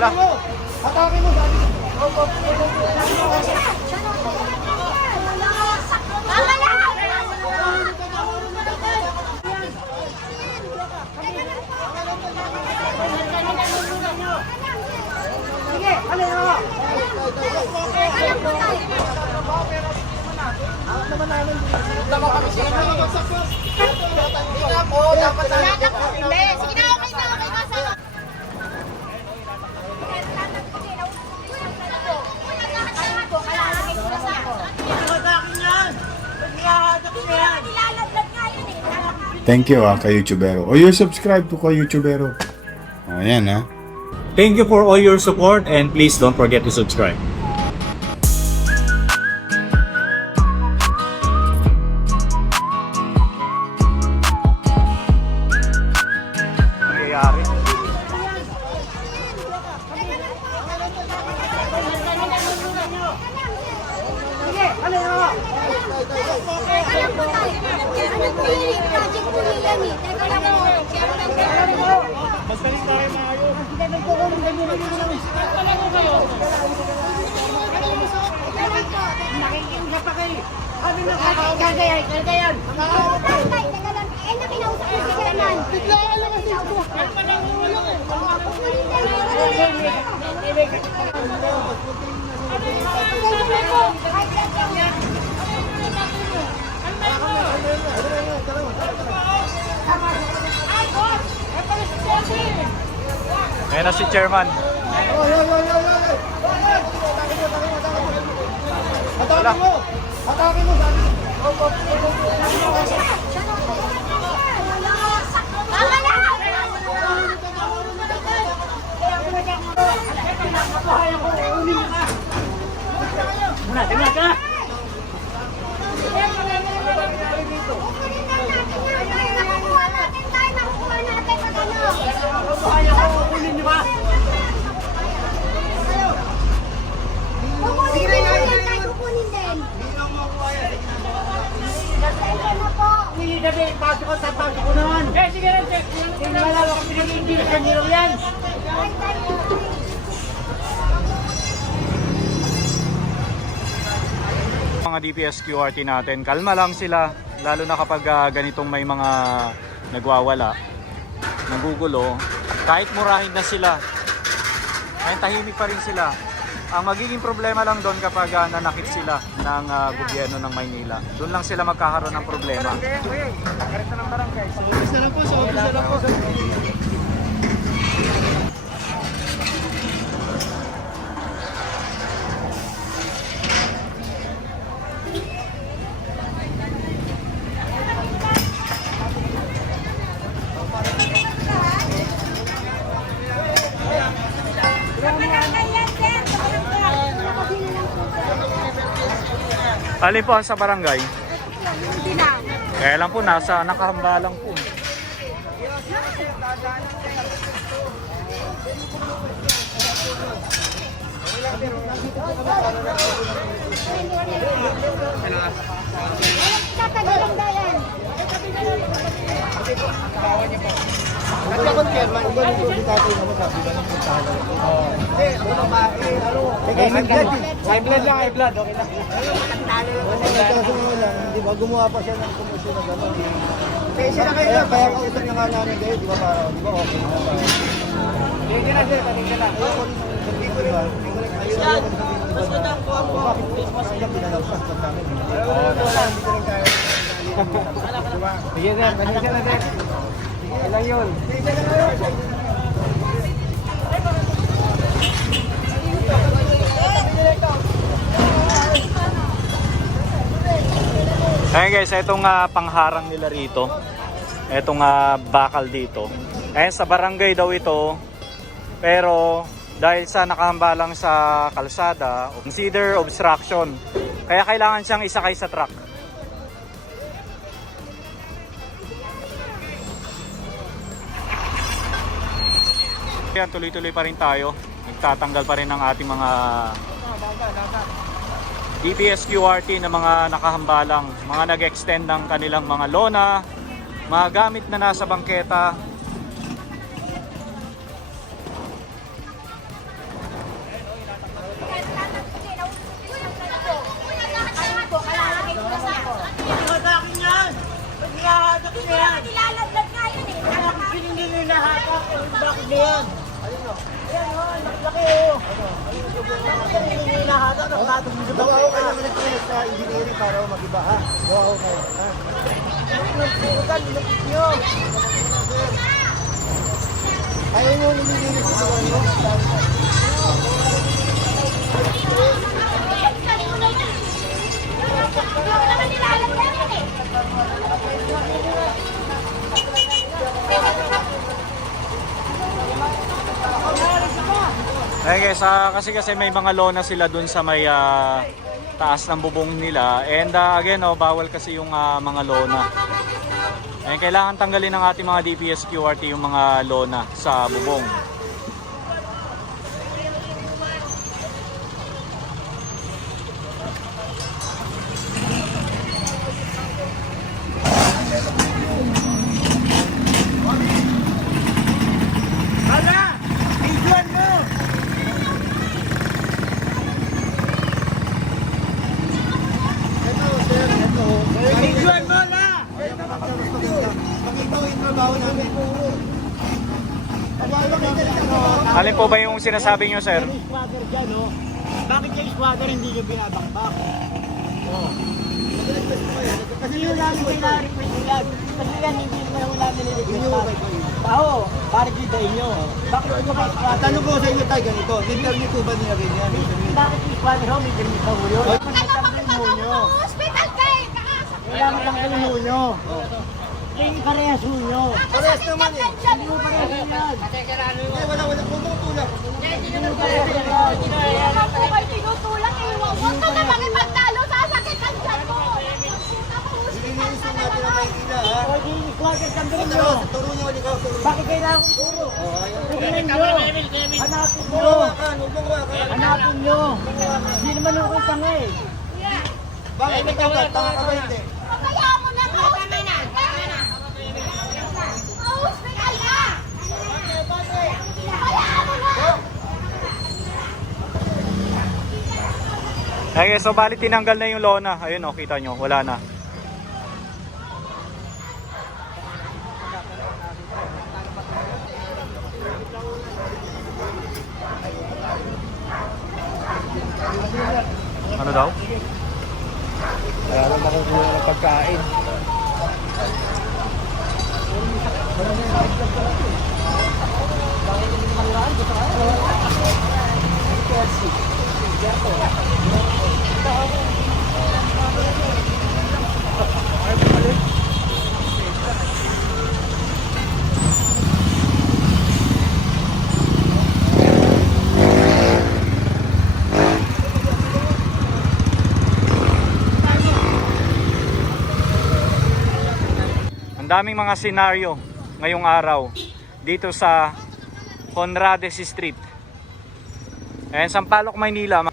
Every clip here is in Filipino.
Atake mo! Atake mo! Sige, halika! Thank you ka-YouTubero. O you're subscribed to ka-YouTubero. O yan ha. Thank you for all your support and please don't forget to subscribe. Nangyayari. Sige, halika! Basta rin tayo maayos. Nakikiusap pa kayo. Sabi mo, kagayan. Ayan na si Chairman. Atake mo! Atake mo! Tingnan ka! Pasok ko naman. Sige na, check. Tingnan lang ako pinag-iindilis ng nilo yan. Mga DPS QRT natin, kalma lang sila. Lalo na kapag ganitong may mga nagwawala, nagugulo. Kahit murahin na sila, ay tahimik pa rin sila. Ang magiging problema lang doon kapag nanakit sila ng gobyerno ng Maynila. Doon lang sila magkakaroon ng problema. Karita ng barangay. Sa office na lang po, sa office na lang po. Alin po sa barangay? Hindi na. Kaya lang po, nakahamba lang po. Tatagalang dayan. Nagkakot yan, iba nito di tatay na masabi ba ng puntahan na ito? Hindi, ano ba, high blood lang, high blood, okay lang. Nagkaso nga lang, di ba, gumawa pa siya ng komisyon na gano'n. Kaya kausap niya nga namin kayo, di ba, para, di ba, okay na ba? Tingnan na sir, tingnan na. Ayoko rin, hindi ko rin, ayoko rin bakit pinalagpas sa namin? Hindi ko rin kaya. Sige sir, pasensya na sir. Ilang yun? Ayan guys, itong pangharang nila rito. Itong bakal dito. Ayan, sa barangay daw ito. Pero dahil sa nakahamba lang sa kalsada, consider obstruction. Kaya kailangan siyang isakay sa truck. Ayan, tuloy-tuloy pa rin tayo. Nagtatanggal pa rin ang ating mga DPS QRT na mga nakahambalang, mga nag-extend ng kanilang mga lona, mga gamit na nasa bangketa. Nilalaglag nga yun eh. Hindi nila hatak. Bakit na yan? Ayun o. Ayan o, laki o. Bakit hindi nila hatak? Gawa ko kayo naman ito sa engineering para mag-iba ha. Gawa ko kayo. Nagpukan, nilapit nyo. Ayaw nyo nililinis ito nyo. Eh guys, kasi may mga lona sila dun sa may taas ng bubong nila. And again, bawal kasi yung mga lona. Eh, kailangan tanggalin ng ating mga DPS QRT yung mga lona sa bubong. Alin po ba yung sinasabi nyo, sir? Squatter dyan, no? Bakit yung squatter hindi nyo binabakbak? Oh. Kasi yun lang yung na-request nila. Kasi yan, hindi naman wala nilirequestan. Oo, parang kitain nyo. Bakit yung mga squatter? Tanong ko sa inyo tayo ganito. Interview ko ba niya rin yan? Bakit yung squatter ho? May permit ba ho yun? Hospital ka eh. Kailangan lang kayo ho nyo. Kaya parehas ho nyo. Parehas naman eh. Hindi mo parehas ho yan. Wala. Kung tutulak. Wala po kayo tinutulak eh. Huwag ka na makipagtalo. Sasakit ang dyan mo. Ililinis yung natin ang Maynila, ha? O, di squatter tanggalin nyo. Turo nyo, ikaw. Bakit kailangan kong turo? Tingnan nyo. Hanapin nyo. Hanapin nyo. Hindi naman ako yung tanga eh. Bakit ikaw tanga ka ba hindi? Kaya mo na po. Hospital ka. Kaya mo na. Okay, so bali tinanggal na yung lona. Ayun o, kita nyo, wala na. Ano daw? Kaya lang nakukuha ng pagkain. Daming mga senaryo ngayong araw dito sa Conrades Street. Ayan, Sampaloc, Maynila.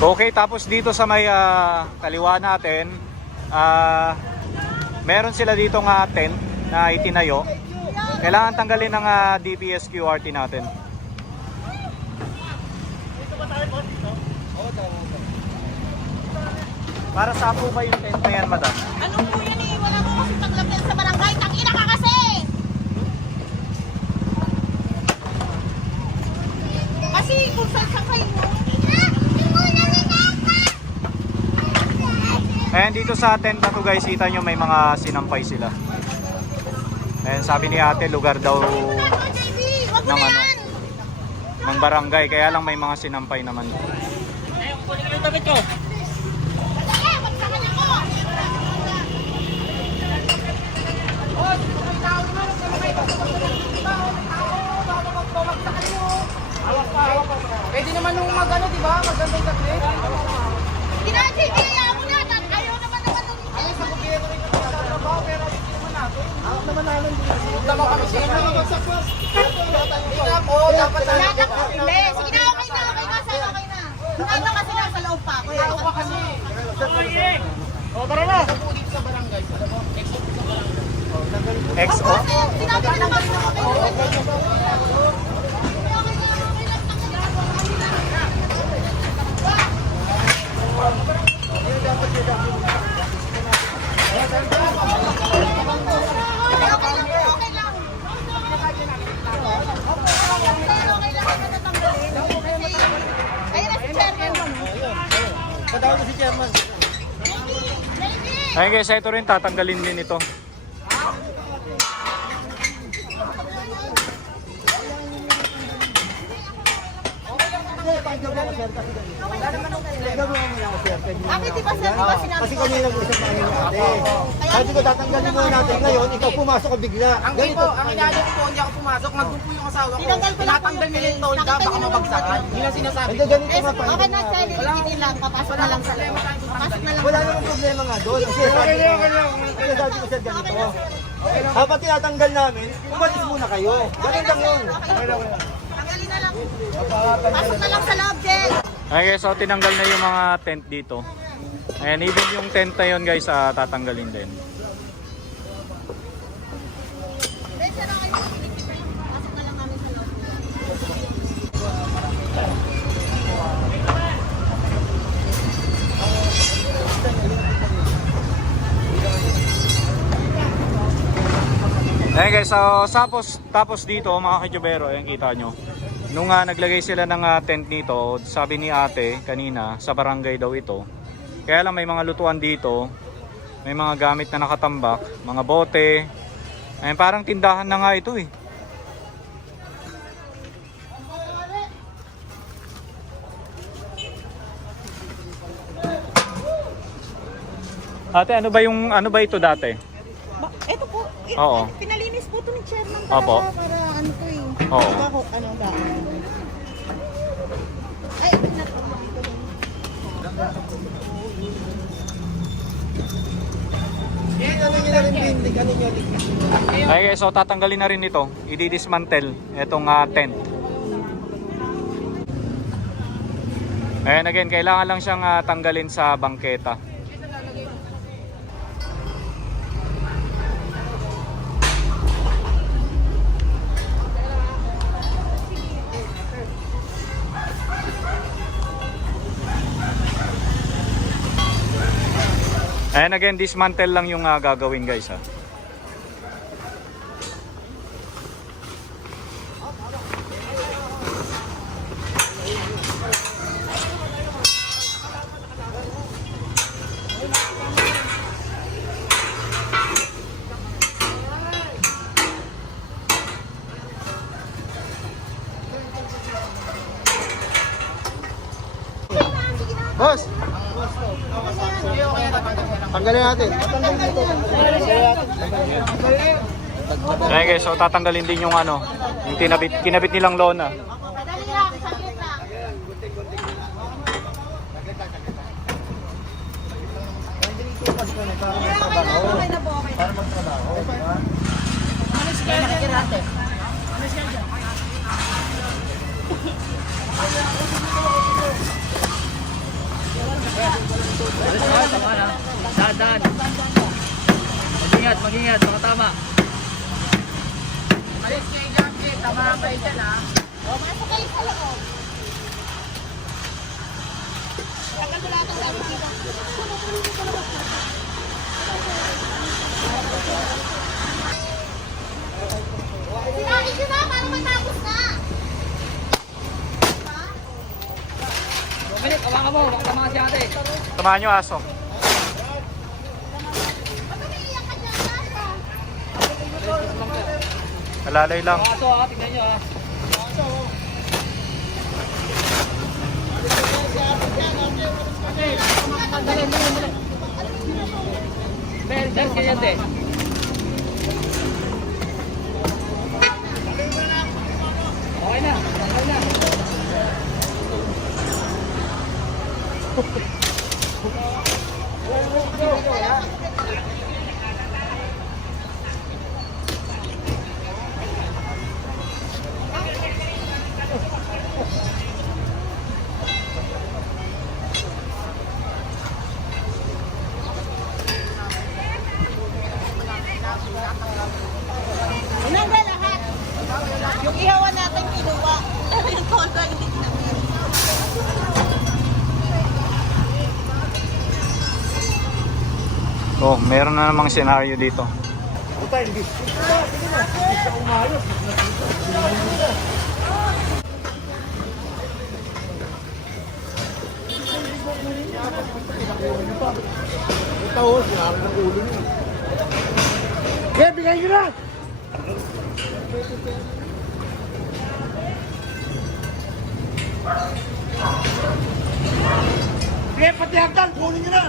Okay, tapos dito sa may kaliwa natin, meron sila dito nga tent na itinayo. Kailangan tanggalin ng DPS QRT natin. Para sa po ba yung tent na yan, madam? Ano po yan eh? Wala mo kasi paglapit sa barangay. Tangina ka kasi! Kasi kung saan kayo mo. Ayan, dito sa tent na to guys, kita nyo may mga sinampay sila. Ayan, sabi ni ate, lugar daw ng ng barangay, kaya lang may mga sinampay naman. Ayun, kunin ko yung damit ko. Pwede naman nung mag-ano, di ba? Magandang saglit. Ginagigaya mo na. Ayaw naman nung Ay, sa gobyerno rin kami nagtatrabaho, pero hindi naman natin. Hawak naman namin dito. Tama kami siya. Hindi nga po, dapat na. Hindi. Sige na, okay na. Okay na, sir. Okay na. Nata kasi nasa loob pa ako. Ako pa kasi. O, tara na. Dito sa barangay. XO? Sinabi ko naman po. Okay na. Patawag si chairman. Ayun guys, ito rin tatanggalin din ito. Bakit di ba sir, di ba sinabi Kasi ko? kami nag-usap namin ate. Sabi ko tatanggalin muna natin ngayon, ikaw pumasok ka bigla. Ang tipo, ang inaano ko po, hindi ako pumasok. Nandun po yung asawa ko. Tinanggal ko lang po Tinatanggal nila yung tolda, baka mabagsakan. Yun ang sinasabi Hindi ko. ganito Eh, nga pa. okay na sir, hindi lang. Papasok na lang sa loob. Papasok na lang. Wala namang problema nga doon. Kasi sabi ko sir ganito. Habang tinatanggal namin, umalis muna kayo. Ganun lang yun. Tanggalin na lang. Pasok na lang sa loob, Jay. Ayun guys, so tinanggal na yung mga tent dito. Ayan, even yung tent na yun guys, tatanggalin din. Diretso na kayo. Pasok na lang namin sa loob. Ayun guys, so tapos dito mga kajubero, ayan kita nyo. Nung naglagay sila ng tent dito, sabi ni ate kanina, sa barangay daw ito. Kaya lang may mga lutuan dito, may mga gamit na nakatambak, mga bote. Ayun, parang tindahan na nga ito eh. Ate, ano ba ito dati? Ito po. Oo. Pinalinis po ito ni chairman Opo. para ano po eh. Oo. Bako, ano ba? Ay, na po. Ano nyo na rin bindig, ano nyo rin. Ay guys, so tatanggalin na rin ito. I-dismantle itong tent. Ayan again, kailangan lang siyang tanggalin sa bangketa. Ayan again, dismantle lang yung gagawin guys ha. Boss! Tanggalin natin. Ayan guys, so tatanggalin din yung yung kinabit nilang lona. Madali lang, saglit lang. Okay na po, okay na. Dadan. Mag-ingat, mga tama. Alis kayo dyan, tama kayo dyan ha. Pasok kayo sa loob. Tagal mo lahat ang gamit dito. Sinabi ko na, para matapos na. Minit, awangan mo, baka tama si ate. Samahan nyo aso. Ba't umiiyak ka dyan, Nasa? Alalay lang. Aso ha, tingnan nyo ha. Dahil kaya te. Okay na, okay na. Inanggal lahat. Yung ihawan natin kinuha. Yung tondo hindi namin. Oh, meron na namang senaryo dito. Puta, hindi. Sige na. Hindi siya umayos. Ito, sinari ng ulo niya. Kaya, bigay nyo na! Kaya, pati hagdan, kunin nyo na!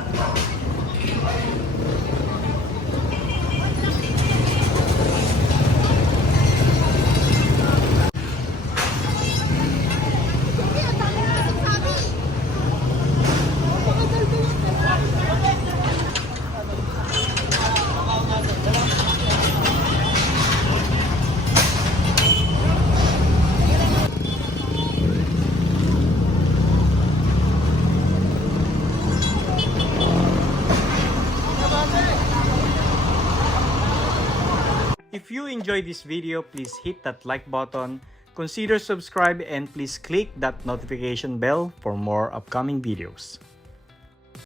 If you enjoyed this video, please hit that like button, consider subscribe, and please click that notification bell for more upcoming videos.